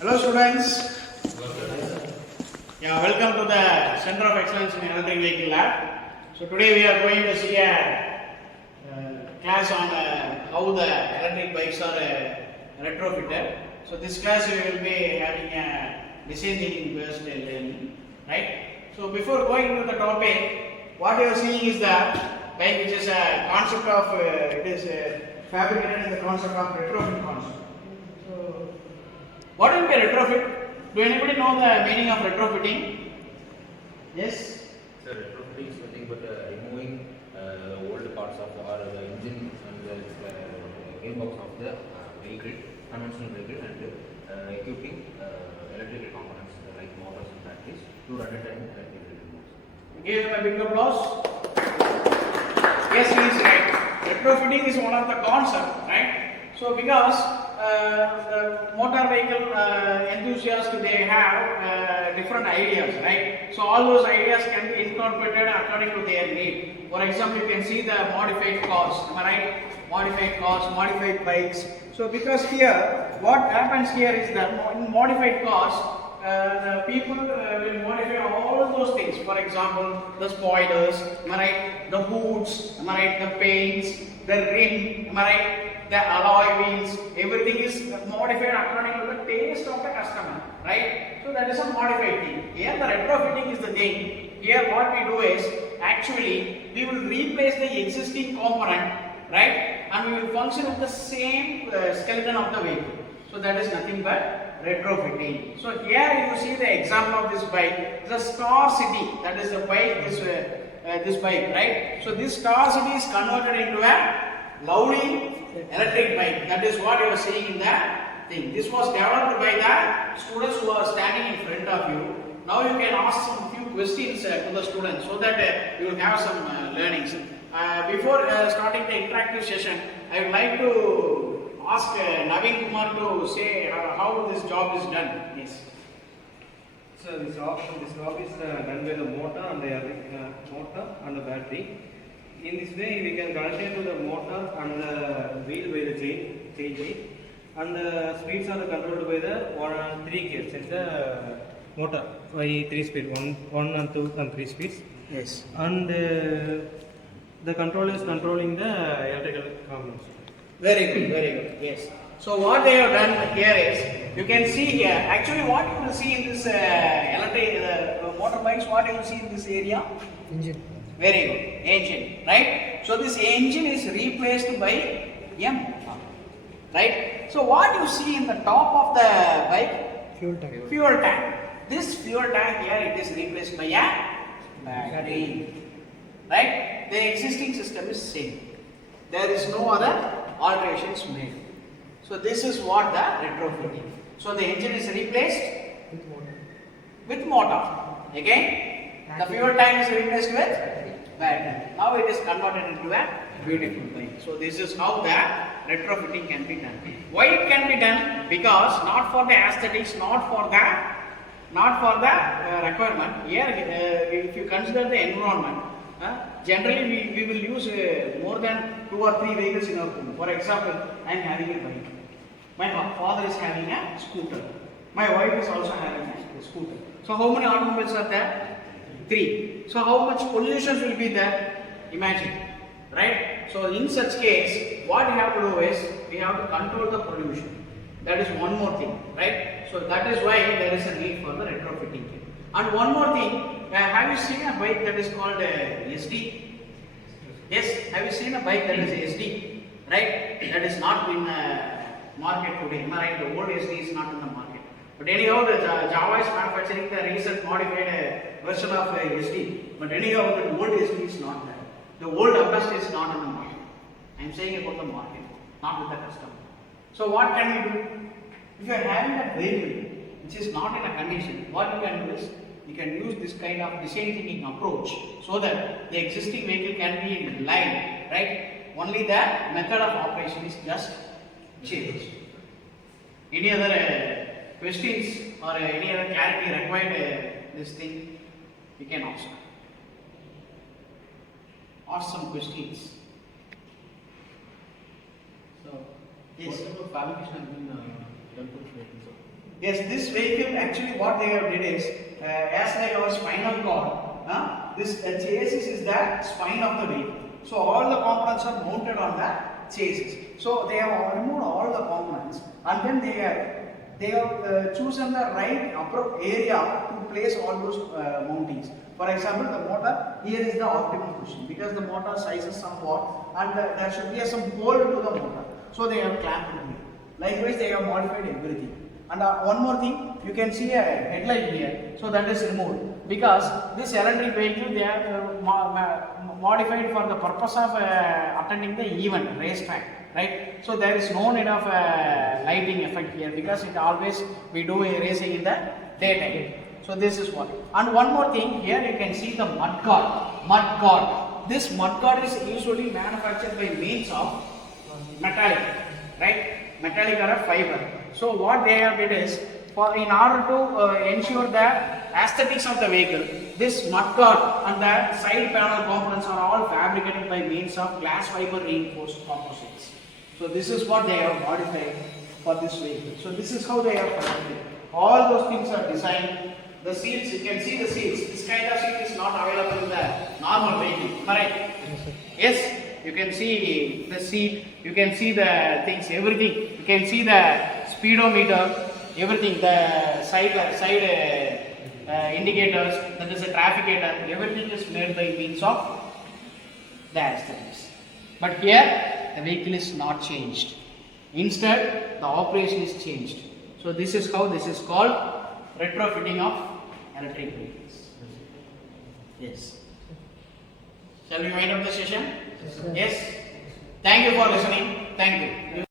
Hello students. Yeah, welcome to the Center of Excellence in Electric Vehicle Lab. So today we are going to see a class on how the electric bikes are retrofitted. So this class we will be having a design thinking based learning, right? So before going to the topic, what you are seeing is the bike, which is a concept of it is fabricated in the concept of retrofit concept. So what will be a retrofit? Do anybody know the meaning of retrofitting? Yes? So retrofitting is nothing but removing the old parts of the engine and the gearbox of the vehicle, conventional vehicle, and equipping electrical components like motors and batteries to run it in electric vehicles. Give him a big applause. Yes, he is right. Retrofitting is one of the concepts, right? So because the motor vehicle enthusiasts, they have different ideas, right? So all those ideas can be incorporated according to their need. For example, you can see the modified cars, am I right? Modified cars, modified bikes. So because here, what happens here is that in modified cars, the people will modify all those things. For example, the spoilers, am I right? The hoods, am I right? The paints, the rim, am I right? The alloy wheels, everything is modified according to the taste of the customer, right? So that is a modified thing. Here the retrofitting is the thing. Here what we do is, actually we will replace the existing component, right? And we will function with the same skeleton of the vehicle. So that is nothing but retrofitting. So here you see the example of this bike, the Star City, that is the bike, this bike, right? So this Star City is converted into a lovely electric bike. That is what you are seeing in the thing. This was developed by the students who are standing in front of you. Now you can ask some few questions to the students so that you will have some learnings. Before starting the interactive session, I would like to ask Naveen Kumar to say how this job is done. Yes. So this job is done by the motor and the battery. In this way, we can connect it to the motor and the wheel by the chain, and the speeds are controlled by the 3 gears in the motor by 3 speeds, 1 and 2 and 3 speeds. Yes. And the controller is controlling the electrical components. Very good, very good. Yes. So what they have done here is, you can see here, actually what you will see in this electric motorbikes, what you will see in this area? Engine. Very good, engine, right? So this engine is replaced by a motor, right? So what you see in the top of the bike? Fuel tank. Fuel tank. This fuel tank here, it is replaced by a battery, right? The existing system is same. There is no other alterations made. So this is what the retrofitting. So the engine is replaced with motor. Again, the fuel tank is replaced with battery. Now it is converted into a beautiful bike. So this is how the retrofitting can be done. Why it can be done? Because not for the aesthetics, not for the requirement. Here, if you consider the environment, generally we will use more than 2 or 3 vehicles in our home. For example, I am having a bike. My father is having a scooter. My wife is also having a scooter. So how many automobiles are there? 3. So how much pollution will be there? Imagine, right? So in such case, what we have to do is, we have to control the pollution. That is one more thing, right? So that is why there is a need for the retrofitting. And one more thing, have you seen a bike that is called SD? Yes, have you seen a bike that is SD? Right? That is not in market today. Right? The old SD is not in the market. But anyhow, the Java is manufacturing the recent modified version of SD. But anyhow, the old SD is not there. The old August is not in the market. I am saying about the market, not with the customer. So what can we do? If you are having a vehicle which is not in a condition, what you can do is, you can use this kind of design thinking approach so that the existing vehicle can be in line, right? Only the method of operation is just changed. Any other questions or any other clarity required this thing, you can ask. Ask some questions. So, yes. What type of fabrication has been done for vehicles? Yes, this vehicle actually what they have did is, as like our spinal cord, this chassis is the spine of the vehicle. So all the components are mounted on the chassis. So they have removed all the components, and then they have chosen the right area to place all those mountings. For example, the motor, here is the optimal position because the motor size is somewhat, and there should be some hole to the motor. So they have clamped it here. Likewise, they have modified everything. And one more thing, you can see a headlight here. So that is removed because this electric vehicle they have modified for the purpose of attending the event racetrack, right? So there is no need of lighting effect here because it always we do a racing in the daytime. So this is what. And one more thing, here you can see the mud guard. Mud guard. This mud guard is usually manufactured by means of metallic, right? Metallic or a fiber. So what they have did is, in order to ensure the aesthetics of the vehicle, this mud guard and the side panel components are all fabricated by means of glass fiber reinforced composites. So this is what they have modified for this vehicle. So this is how they have fabricated. All those things are designed. The seats, you can see the seats. This kind of seat is not available in the normal vehicle. Correct? Yes. You can see the seat, you can see the things, everything. You can see the speedometer, everything, the side indicators, that is a trafficator, everything is made by means of the aesthetics. But here, the vehicle is not changed. Instead, the operation is changed. So this is how this is called retrofitting of electric vehicles. Yes. Shall we wind up the session? Yes. Thank you for listening. Thank you.